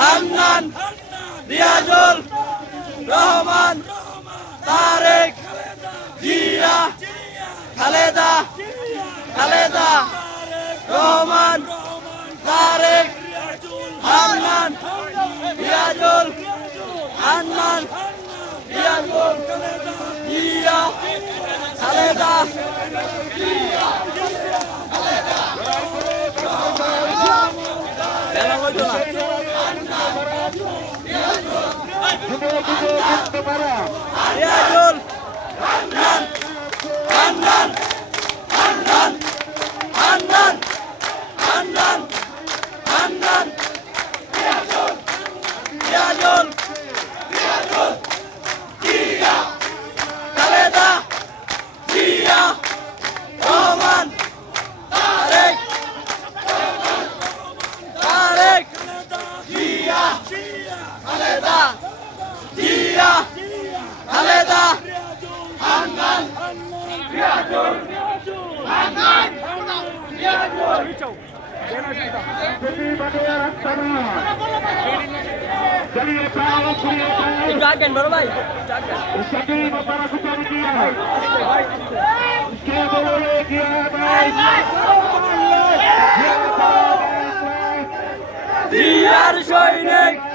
হান্নান, রিয়াজুল রহমান, তারেক, জিয়া, খালেদা, খালেদা, রহমান, তারেক, হান্নান, রিয়াজুল, হান্নান, রিয়াজুল, জিয়া, খালেদা, জিয়া, খালেদা, রিয়াজুল, হান্নান, হান্নান, হান্নান, হান্নান, হান্নান, হান্নান, রিয়াজুল, রিয়াজুল, রিয়াজুল, জিয়া, খালেদা, জিয়া, রহমান, তারেক, তারেক, জিয়া, খালেদা, জিয়া, খালেদা, হান্নান, রিয়াজুল, হান্নান, রিয়াজুল, जागेन बड़ो भाई জিয়ার সৈনিক